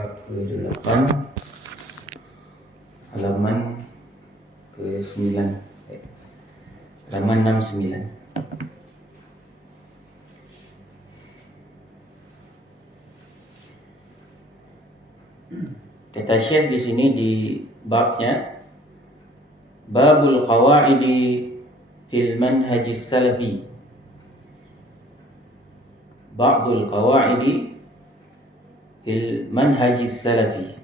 bab ke-8 halaman ke-9 halaman 69. Kata Syekh di sini di babnya Babul Qawaidi fil Manhajis Salafi. Ba'dul Qawaidi fil Manhajis Salafi.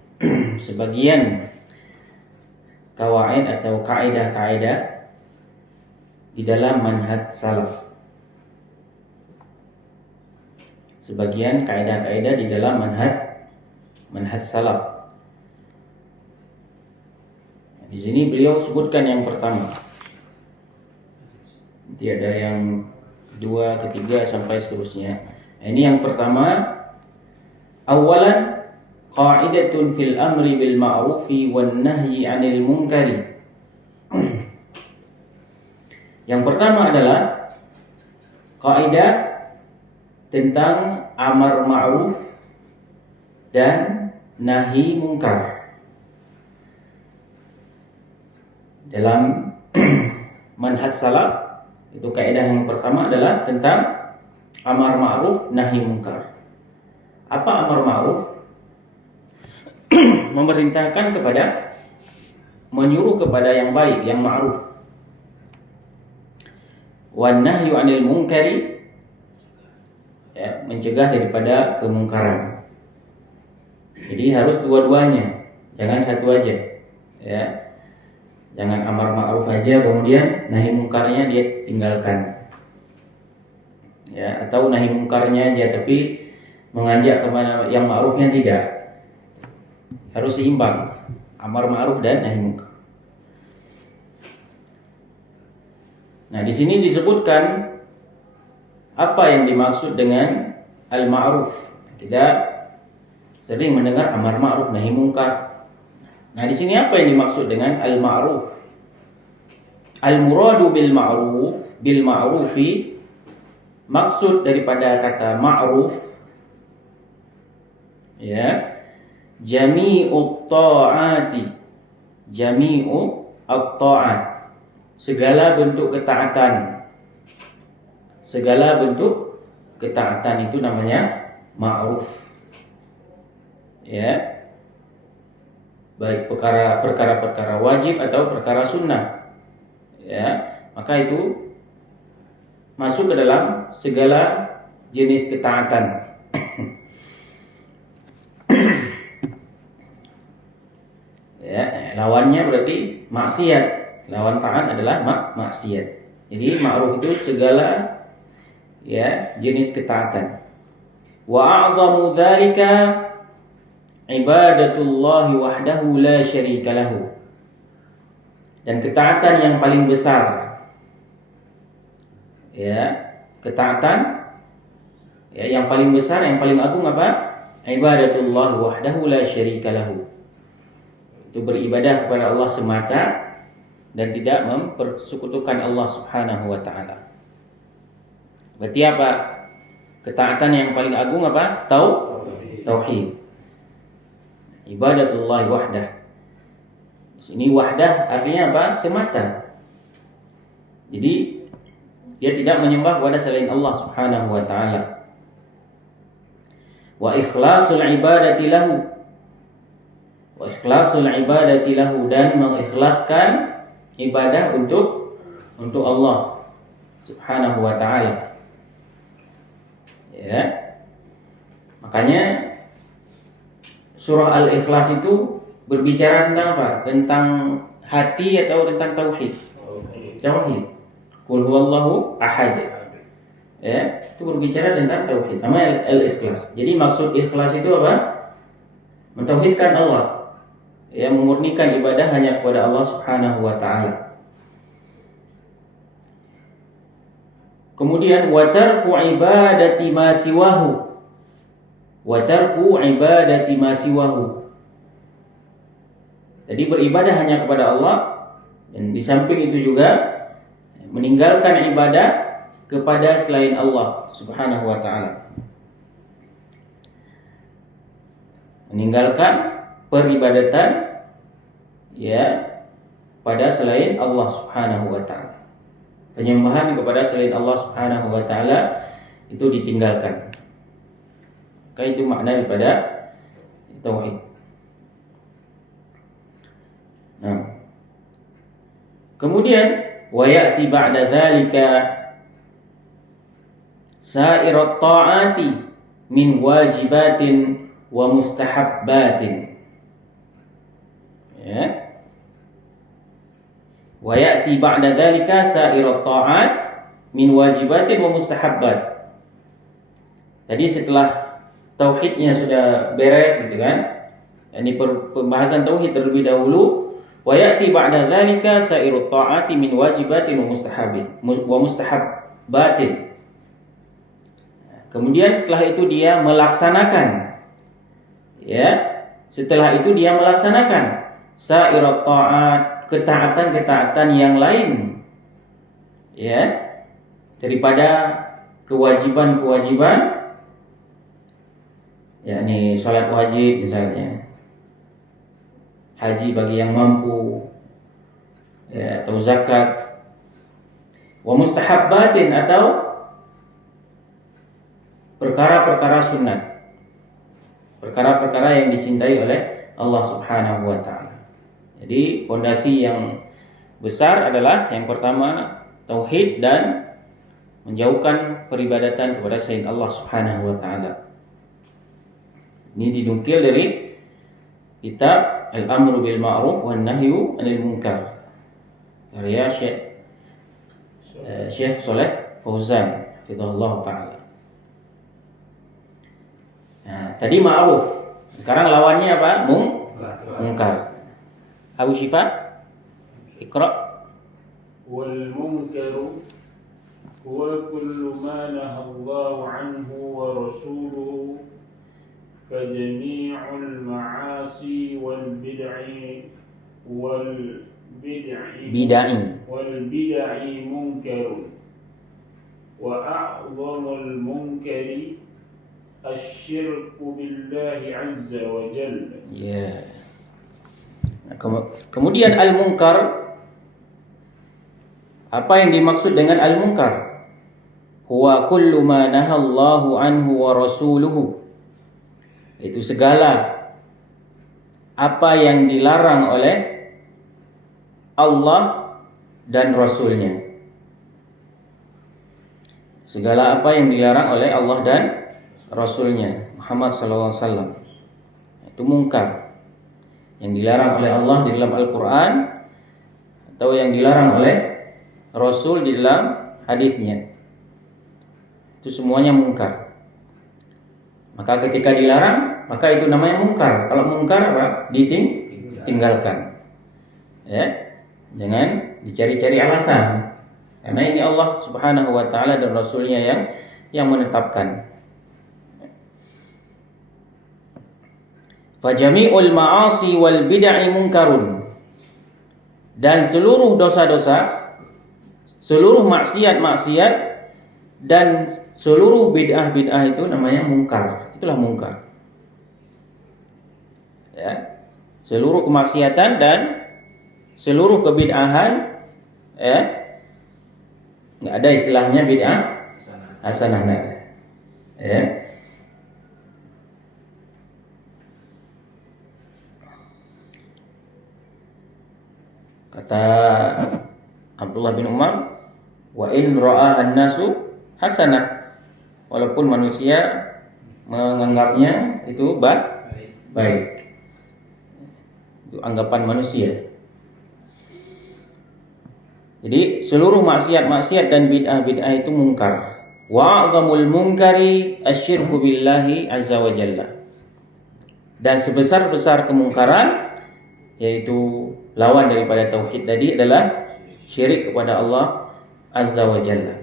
Sebagian kawaid atau kaidah-kaidah di dalam manhaj salaf. Sebagian kaidah-kaidah di dalam manhaj salaf. Di sini beliau sebutkan yang pertama. Nanti ada yang kedua, ketiga sampai seterusnya. Ini yang pertama, awalan qa'idatun fil amri bil ma'rufi wan nahyi 'anil munkari. Yang pertama adalah kaidah tentang amar ma'ruf dan nahi munkar. Dalam manhaj salaf itu kaidah yang pertama adalah tentang amar ma'ruf nahi munkar. Apa amar ma'ruf? Memerintahkan kepada, menyuruh kepada yang baik, yang ma'ruf. Wan nahyu 'anil munkari, ya, mencegah daripada kemungkaran. Jadi harus dua-duanya, jangan satu aja, ya. Jangan amar ma'ruf aja kemudian nahi mungkarnya dia tinggalkan. Ya, atau nahi mungkarnya aja tapi mengajak kepada yang ma'rufnya tidak. Harus seimbang amar ma'ruf dan nahi mungkar. Nah, di sini disebutkan apa yang dimaksud dengan al-ma'ruf. Tidak sering mendengar amar ma'ruf nahi mungkar. Nah, di sini apa yang dimaksud dengan al-ma'ruf? Al-muradu bil ma'rufi, maksud daripada kata ma'ruf, ya, jami'ut ta'ati, jami'ut ta'at, segala bentuk ketaatan. Segala bentuk ketaatan itu namanya ma'ruf. Ya. Baik perkara-perkara wajib atau perkara sunnah, ya, maka itu masuk ke dalam segala jenis ketaatan. Ya, lawannya berarti maksiat. Lawan taat adalah maksiat. Jadi ma'ruf itu segala, ya, jenis ketaatan. Wa a'zamu dzalika ibadatullahi wahdahu la syarika lahu. Dan ketaatan yang paling besar, ya, ketaatan, ya, yang paling besar, yang paling agung apa? Ibadatullahi wahdahu la syarika lahu. Itu beribadah kepada Allah semata dan tidak mempersekutukan Allah Subhanahu wa taala. Berarti apa? Ketaatan yang paling agung apa? Tauhid. Ibadatullah wahdah. Di sini wahdah artinya apa? Semata. Jadi dia tidak menyembah kepada selain Allah Subhanahu wa taala. Wa ikhlasul ibadati lahu. Wa ikhlasul ibadati lahu, dan mengikhlaskan ibadah untuk Allah Subhanahu wa taala. Ya. Makanya surah Al-Ikhlas itu berbicara tentang apa? Tentang hati atau tentang tauhid? Tauhid. Qul huwallahu ahad. Ya, itu berbicara tentang tauhid. Namanya Al-Ikhlas. Jadi maksud ikhlas itu apa? Mentauhidkan Allah. Ya, memurnikan ibadah hanya kepada Allah Subhanahu wa taala. Kemudian wa tarku ibadati ma siwahu. Wa tarku ibadati ma siwahu. Jadi beribadah hanya kepada Allah, dan di samping itu juga meninggalkan ibadah kepada selain Allah Subhanahu wa taala. meninggalkan peribadatan ya pada selain Allah Subhanahu wa taala. Penyembahan kepada selain Allah Subhanahu wa taala itu ditinggalkan. Maka itu makna daripada tauhid. Nah, kemudian wa ya'ti ba'da dzalika sa'irat ta'ati min wajibatin wa mustahabbatin. Ya. Wa ya'ti ba'da dzalika sa'irat ta'at min wajibatin wa mustahabbat. Jadi setelah tauhidnya sudah beres gitu kan. Ini pembahasan tauhid terlebih dahulu. Wa ya'ti ba'da dzalika sa'irat ta'ati min wajibatin wa mustahabbatin. Kemudian setelah itu dia melaksanakan, ya. Setelah itu dia melaksanakan sa'irat ta'at, ketaatan-ketaatan yang lain, ya, daripada kewajiban-kewajiban, yakni sholat wajib misalnya, haji bagi yang mampu, ya, atau zakat, wa mustahabbatin atau perkara-perkara sunat, perkara-perkara yang dicintai oleh Allah Subhanahu wa taala. Jadi fondasi yang besar adalah yang pertama tauhid dan menjauhkan peribadatan kepada selain Allah Subhanahu wa taala. Ini dinukil dari kitab Al-Amru bil Ma'ruf wan Nahyu 'anil Munkar karya Syekh Shalih Fauzan hafizahullah taala. Nah, tadi ma'ruf. Sekarang lawannya apa? Munkar. Abu Syifa, Iqra. Wal munkaru huwa kullu ma nahaa Allahu anhu wa rasuluhu ka jami'ul ma'asi wal bid'i munkarun wa a'dhamul munkari asyirku billahi azza wa jalla. Ya. Nah, kemudian al-munkar, apa yang dimaksud dengan al-munkar? Huwa kullu ma nahallahu anhu wa rasuluhu. Itu segala apa yang dilarang oleh Allah dan Rasulnya. Segala apa yang dilarang oleh Allah dan Rasulnya Muhammad sallallahu alaihi wasallam itu munkar, yang dilarang oleh Allah di dalam Al-Quran atau yang dilarang oleh Rasul di dalam hadisnya, itu semuanya munkar. Maka ketika dilarang, maka itu namanya munkar. Kalau munkar apa? Ditinggalkan. Ya, jangan dicari-cari alasan. Karena ini Allah Subhanahu wa taala dan Rasulnya yang menetapkan. Fajami'ul ma'asi wal bid'i munkarun. Dan seluruh dosa-dosa, seluruh maksiat-maksiat dan seluruh bid'ah-bid'ah itu namanya munkar. Itulah munkar. Ya. Seluruh kemaksiatan dan seluruh kebid'ahan, ya. Enggak ada istilahnya bid'ah hasanah, enggak ada. Ya. Kata Abdullah bin Umar, wa in ra'a an-nasu hasanah, walaupun manusia menganggapnya itu baik. Itu anggapan manusia. Jadi seluruh maksiat-maksiat dan bid'ah-bid'ah itu mungkar. Wa a'dhamul munkari asyirku billahi azza wa jalla. Dan sebesar-besar kemungkaran, yaitu lawan daripada tauhid tadi, adalah syirik kepada Allah azza wa jalla.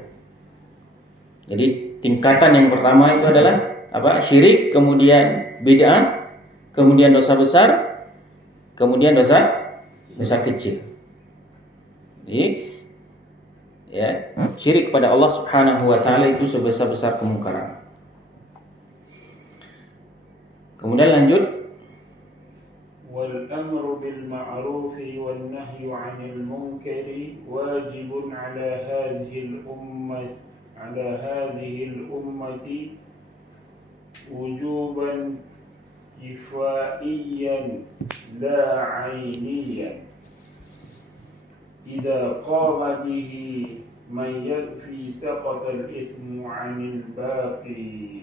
Jadi tingkatan yang pertama itu adalah apa? Syirik, kemudian bid'ah, kemudian dosa besar, kemudian dosa kecil. Jadi ya, syirik kepada Allah Subhanahu wa taala itu sebesar-besar kemungkaran. Kemudian lanjut, والنهي عن المنكر واجب على هذه الأمة وجوبا كفائيا لا عينيا إذا قام به من يكفي سقط الإثم عن الباقي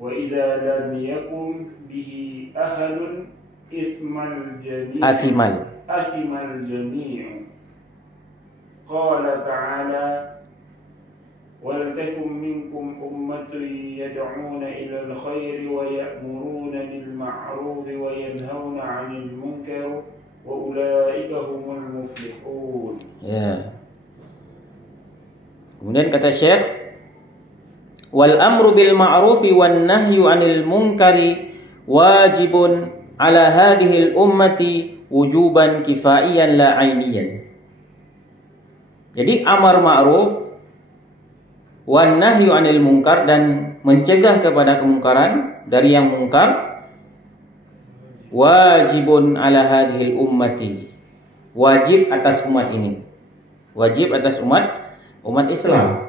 وإذا لم يكن به أهل أثم الجميع قال تعالى ولتكن منكم أمة يدعون إلى الخير ويأمرون بالمعروف وينهون عن المنكر وأولئك هم المفلحون. Ya. Kemudian kata Syekh, wal amru bil ma'rufi wan nahyu 'anil munkari wajibun 'ala hadhihi al ummati wujuban kifaiyan la 'ainiyan. Jadi amar ma'ruf wan nahyu 'anil munkar, dan mencegah kepada kemungkaran dari yang mungkar, wajibun 'ala hadhihi al ummati, wajib atas umat ini, wajib atas umat Islam.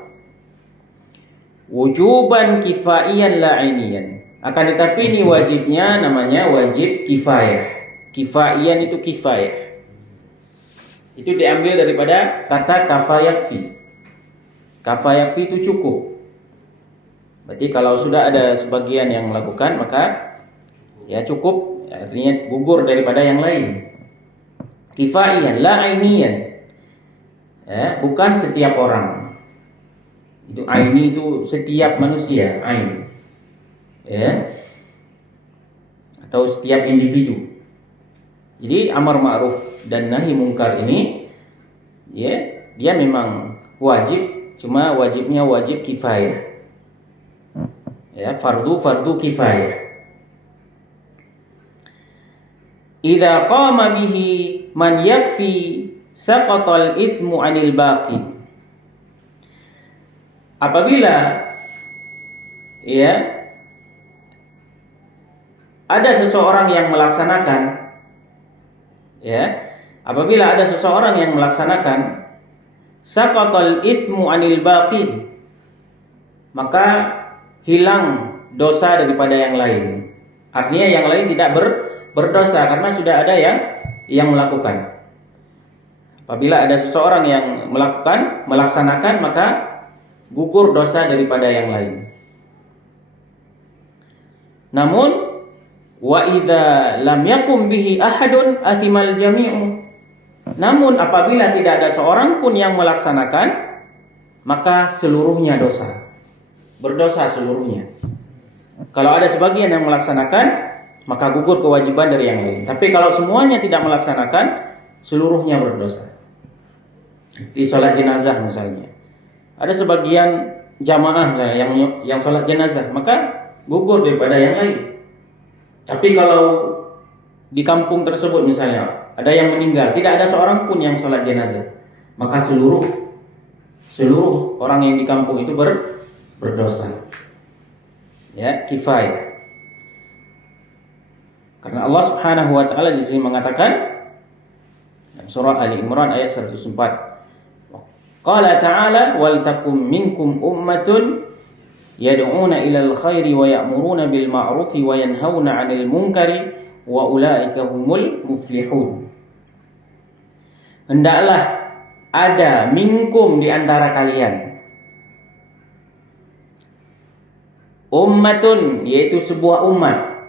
Wujuban kifaiyan la 'ainiyan. Akan tetapi ini wajibnya namanya wajib kifayah. Kifaiyan itu kifayah. Itu diambil daripada kata kafayakfi. Kafayakfi itu cukup. Berarti kalau sudah ada sebagian yang melakukan, maka ya cukup, artinya gugur daripada yang lain. Kifaiyan la 'ainiyan. Ya, bukan setiap orang. Itu aini itu setiap manusia, ain. Ya. Atau setiap individu. Jadi amar ma'ruf dan nahi mungkar ini ya, dia memang wajib, cuma wajibnya wajib kifayah. Ya, fardu kifayah. Idza qama bihi man yakfi saqatal ithmu 'anil baqi. Apabila ya ada seseorang yang melaksanakan, saqatal ithmu 'anil baqi, maka hilang dosa daripada yang lain. Artinya yang lain tidak berdosa karena sudah ada yang melakukan. Apabila ada seseorang yang melaksanakan, maka gugur dosa daripada yang lain. Namun wa idza lam yakum bihi ahadun athimal jami'u. Namun apabila tidak ada seorang pun yang melaksanakan, maka seluruhnya dosa. Berdosa seluruhnya. Kalau ada sebagian yang melaksanakan, maka gugur kewajiban dari yang lain. Tapi kalau semuanya tidak melaksanakan, seluruhnya berdosa. Di sholat jenazah misalnya, ada sebagian jamaah misalnya yang sholat jenazah, maka gugur daripada yang lain. Tapi kalau di kampung tersebut misalnya ada yang meninggal, tidak ada seorang pun yang sholat jenazah, maka seluruh orang yang di kampung itu berdosa. Ya, kifayah. Karena Allah Subhanahu wa taala di sini mengatakan dalam surah Ali Imran ayat 104. Qala ta'ala wal takum minkum ummatun yad'una ilal khairi wa ya'muruna bil ma'rufi wa yanhauna 'anil munkari wa ulaika humul muflihun. Hendaklah ada minkum di antara kalian ummatun, yaitu sebuah umat,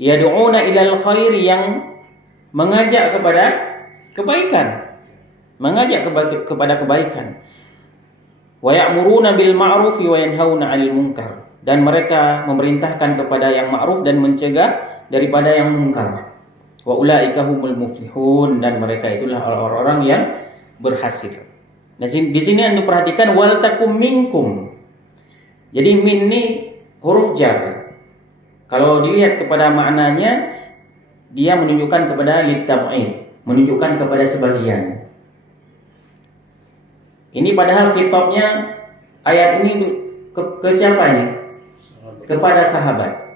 yad'una ilal khairi, yang mengajak kepada kebaikan, kepada kebaikan, wa ya'muruna bil ma'rufi wa yanhauna 'anil munkar, dan mereka memerintahkan kepada yang ma'ruf dan mencegah daripada yang munkar. Wa ulaika humul muflihun, dan mereka itulah orang-orang yang berhasil. Nah, di sini Anda perhatikan wal takum minkum. Jadi min ini huruf jar. Kalau dilihat kepada maknanya, dia menunjukkan kepada litab'id, menunjukkan kepada sebagian. Ini padahal khitabnya ayat ini ke siapa ini? Kepada sahabat.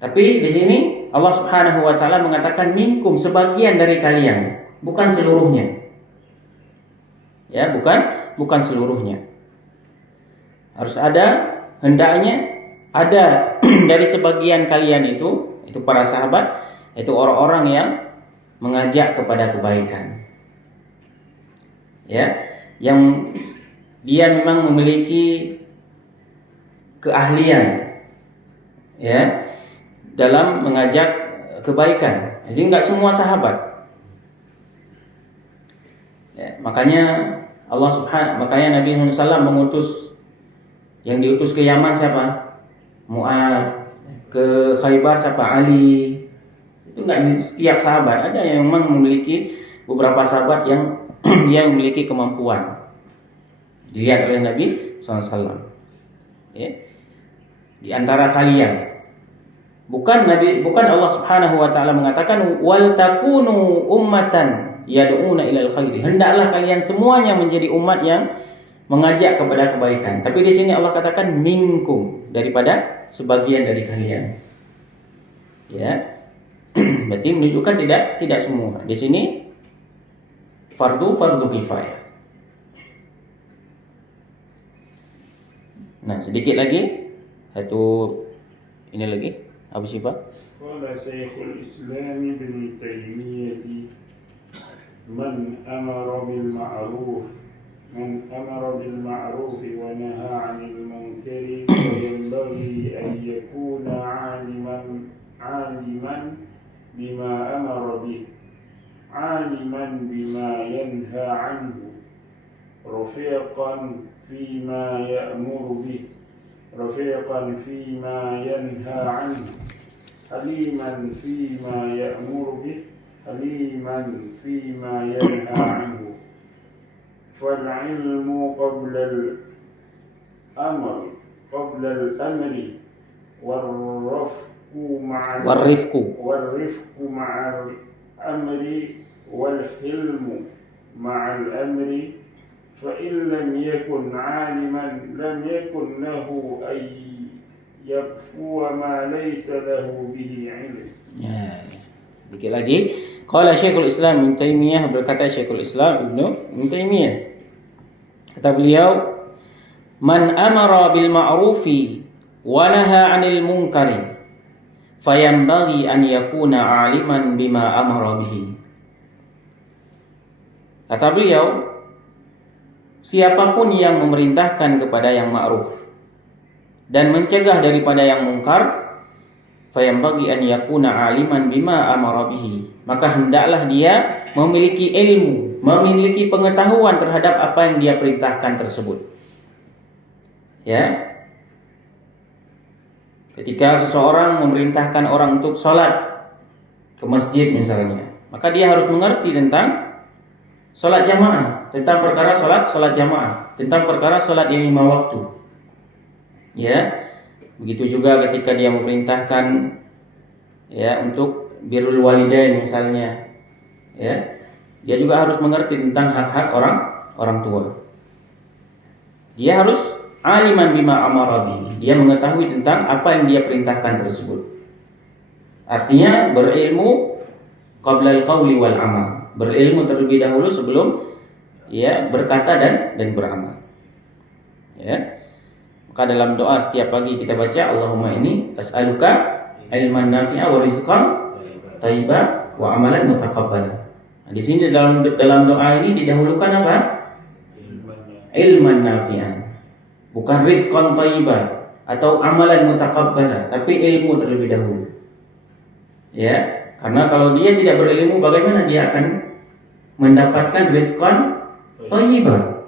Tapi di sini Allah Subhanahu wa taala mengatakan minkum, sebagian dari kalian, bukan seluruhnya. Ya, bukan seluruhnya. Harus ada, hendaknya ada dari sebagian kalian itu para sahabat, itu orang-orang yang mengajak kepada kebaikan. Ya, yang dia memang memiliki keahlian ya dalam mengajak kebaikan. Jadi enggak semua sahabat. Ya, makanya makanya Nabi SAW mengutus, yang diutus ke Yaman siapa? Mu'ad. Ke Khaybar siapa? Ali. Itu enggak setiap sahabat, ada yang memang memiliki beberapa sahabat yang dia memiliki kemampuan. Dilihat oleh Nabi SAW. Ya. Di antara kalian, bukan Allah Subhanahu wa taala mengatakan wal takunu ummatan yad'una ilal khairi. Hendaklah kalian semuanya menjadi umat yang mengajak kepada kebaikan. Tapi di sini Allah katakan minkum, daripada sebagian dari kalian. Ya. Berarti menunjukkan tidak semua. Di sini fardu kifayah. Nah, sedikit lagi. Satu ini lagi. Apa sih, Pak? Qala Syekhul Islam Ibnu Taimiyah, man amara bil ma'ruf wa nahaa 'anil munkari wa yanbaghi an yakuna 'aliman bima amara bih, 'aliman bima yanha 'anhu, rafiqan fima ya'muru bih, رفيقا فيما ينهى عنه، حليما فيما يأمر به، حليما فيما ينهى عنه. فالعلم قبل الأمر والرفق مع الأمر والحلم مع الأمر. فإن لم يكن عالما لم يكن له أن يكفو ما ليس له به علم. Ya, sedikit lagi. Qala Syekhul Islam Ibnu Taimiyah, berkata Syekhul Islam Ibnu Taimiyah, kata beliau, man amara bil ma'rufi wa nahaa 'anil munkari fayanbaghi an yakuna 'aliman bima amara bihi. Kata beliau, siapapun yang memerintahkan kepada yang ma'ruf dan mencegah daripada yang mungkar, fayambagi an yakuna aliman bima amara bihi, maka hendaklah dia memiliki ilmu, memiliki pengetahuan terhadap apa yang dia perintahkan tersebut. Ya. Ketika seseorang memerintahkan orang untuk sholat ke masjid misalnya, maka dia harus mengerti tentang sholat jamaah, tentang perkara sholat jamaah, tentang perkara sholat yang 5 waktu. Ya, begitu juga ketika dia memerintahkan ya untuk birrul walidain misalnya, ya, dia juga harus mengerti tentang hak-hak orang tua. Dia harus aliman bima amara bihi, dia mengetahui tentang apa yang dia perintahkan tersebut. Artinya berilmu qabla al-qawli wal amal. Berilmu terlebih dahulu sebelum ya berkata dan beramal. Ya. Maka dalam doa setiap pagi kita baca Allahumma inni as'aluka ilman nafi'a wa rizqan thayyiban wa amalan mutaqabbala. Nah, di sini dalam doa ini didahulukan apa? Ilman nafi'an. Bukan rizqan thayyiban atau amalan mutaqabbala, tapi ilmu terlebih dahulu. Ya. Karena kalau dia tidak berilmu, bagaimana dia akan mendapatkan rizqan thayyiban?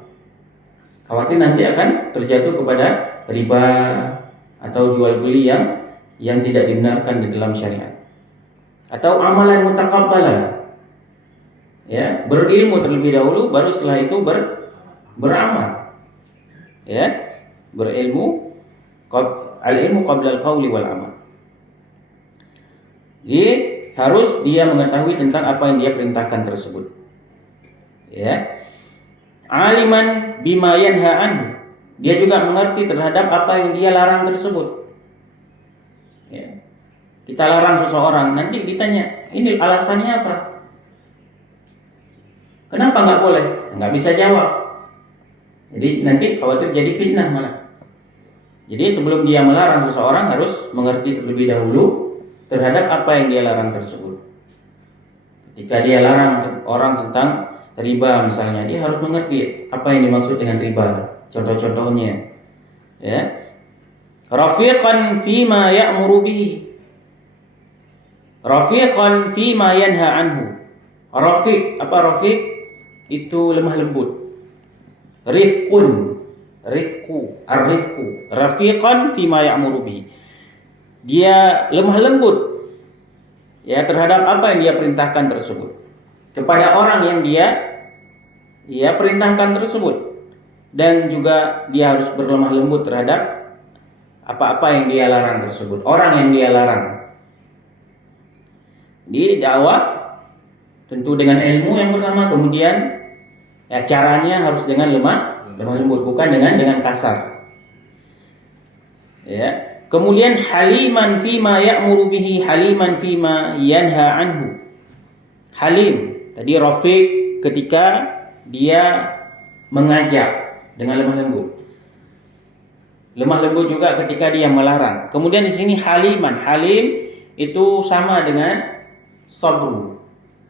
Khawatir nanti akan terjatuh kepada riba atau jual beli yang tidak dibenarkan di dalam syariat. Atau amalan mutaqabbala. Ya, berilmu terlebih dahulu, baru setelah itu beramal. Ya, berilmu, al-ilmu qabla al-qawli wal amal. Jadi harus dia mengetahui tentang apa yang dia perintahkan tersebut. Ya. Aliman bima yanha anhu. Dia juga mengerti terhadap apa yang dia larang tersebut. Ya. kita larang seseorang, nanti ditanya, ini alasannya apa? Kenapa nggak boleh? Nggak bisa jawab. Jadi nanti khawatir jadi fitnah malah. Jadi sebelum dia melarang seseorang harus mengerti terlebih dahulu terhadap apa yang dia larang tersebut. Ketika dia larang orang tentang riba misalnya, dia harus mengerti apa yang dimaksud dengan riba. Contoh-contohnya, ya. Rafiqan fima ya'muru bihi. Rafiqan fima yanha anhu. Rafiq, apa rafiq? Itu lemah lembut. Rifqun, rifqu, ar-rifqu. Rafiqan fima ya'muru bihi. Dia lemah lembut ya terhadap apa yang dia perintahkan tersebut. Kepada orang yang dia perintahkan tersebut, dan juga dia harus berlemah lembut terhadap apa-apa yang dia larang tersebut, orang yang dia larang. Di dakwah tentu dengan ilmu yang pertama, kemudian ya caranya harus dengan lemah lembut, bukan dengan kasar. Ya. Kemudian haliman fima ya'muru bihi, haliman fima yanha anhu. Halim, tadi rafiq ketika dia mengajak dengan lemah lembut. Lemah lembut juga ketika dia melarang. Kemudian di sini haliman, halim itu sama dengan sabru,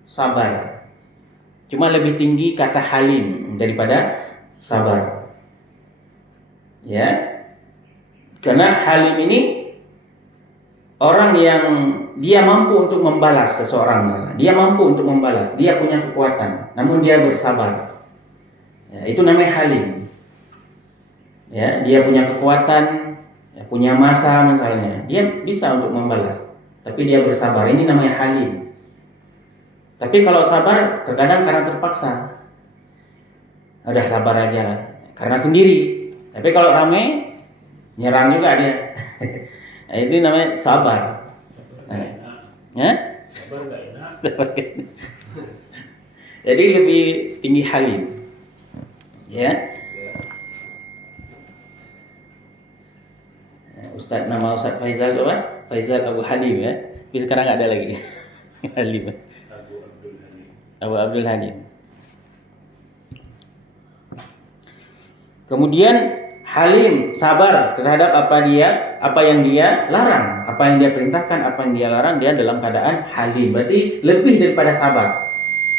sabar. Cuma lebih tinggi kata halim daripada sabar. Ya. Karena halim ini orang yang dia mampu untuk membalas seseorang misalnya. Dia mampu untuk membalas, dia punya kekuatan, namun dia bersabar. Ya, itu namanya halim. Ya, dia punya kekuatan, ya, punya masa misalnya, dia bisa untuk membalas, tapi dia bersabar. Ini namanya halim. Tapi kalau sabar terkadang karena terpaksa, udah sabar aja lah, karena sendiri. Tapi kalau ramai nyerang juga dia. Nah, itu namanya sabar. Ya? Sabar nggak enak. Jadi lebih tinggi halim. Ya. Ustaz, nama Ustaz Faizal itu apa? Faizal Abu Halim ya. Tapi sekarang nggak ada lagi. Halim. Abu Abdul Halim. Kemudian halim, sabar terhadap apa yang dia larang, apa yang dia perintahkan, apa yang dia larang, dia dalam keadaan halim. Berarti lebih daripada sabar.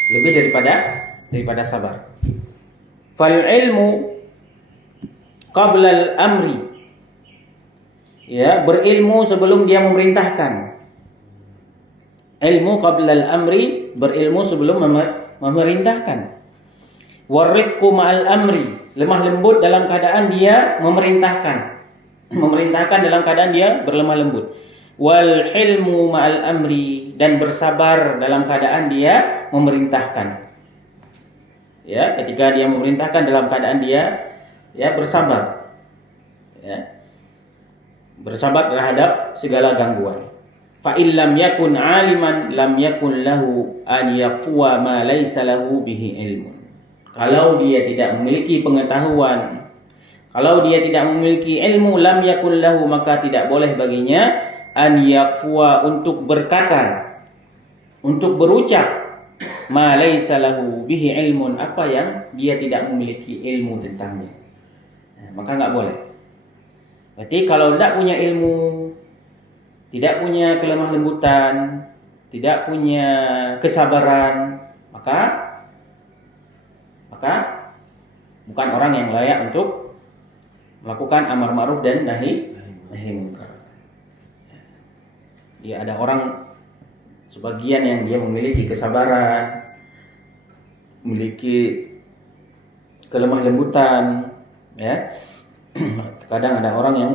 Lebih daripada sabar. Fal ilmu qabla al-amri. Ya, berilmu sebelum dia memerintahkan. Ilmu qabla al-amri, berilmu sebelum memerintahkan. Warifqu ma'al amri, lemah lembut dalam keadaan dia memerintahkan. Memerintahkan dalam keadaan dia berlemah lembut. Wal hilmu ma'al amri, dan bersabar dalam keadaan dia memerintahkan. Ya, ketika dia memerintahkan dalam keadaan dia bersabar. Ya. Bersabar terhadap segala gangguan. Fa illam yakun aliman lam yakun lahu an yaqwa ma laysa lahu bihi ilmun. Kalau dia tidak memiliki pengetahuan, kalau dia tidak memiliki ilmu, lam yakun lahu, maka tidak boleh baginya an yaqwa, untuk berkata, untuk berucap ma laysa lahu bihi ilmun, apa yang dia tidak memiliki ilmu tentangnya. Nah, maka enggak boleh. Berarti kalau tidak punya ilmu, tidak punya kelemah lembutan, tidak punya kesabaran, maka bukan orang yang layak untuk melakukan amar ma'ruf dan nahi munkar. Ya, ada orang sebagian yang dia memiliki kesabaran, memiliki kelemah lembutan, ya. Kadang ada orang yang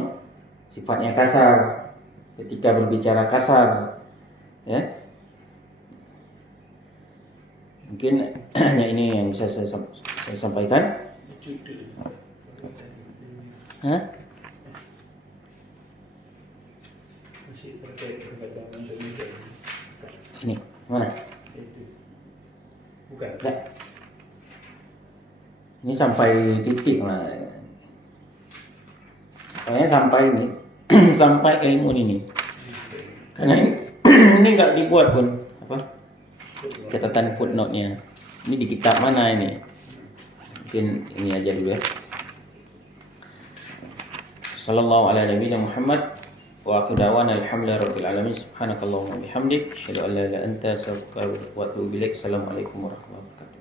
sifatnya kasar, ketika berbicara kasar, ya. Mungkin hanya ini yang bisa saya sampaikan. Hah? Masih terkait perkataan Indonesia. Ini mana? Itu. Bukan. Enggak. Ini sampai titik lah. Pokoknya sampai ini, sampai ilmu ini. Karena ini nggak dibuat pun apa catatan footnote-nya. Ini di kitab mana ini? Mungkin ini aja dulu ya. Sallallahu ala nabiyina Muhammad wa akhiru da'wana alhamdulillahi rabbil alamin. Subhanakallahumma wa bihamdik asyhadu an la ilaha illa anta astaghfiruka wa atubu ilaik. Assalamualaikum warahmatullahi wabarakatuh.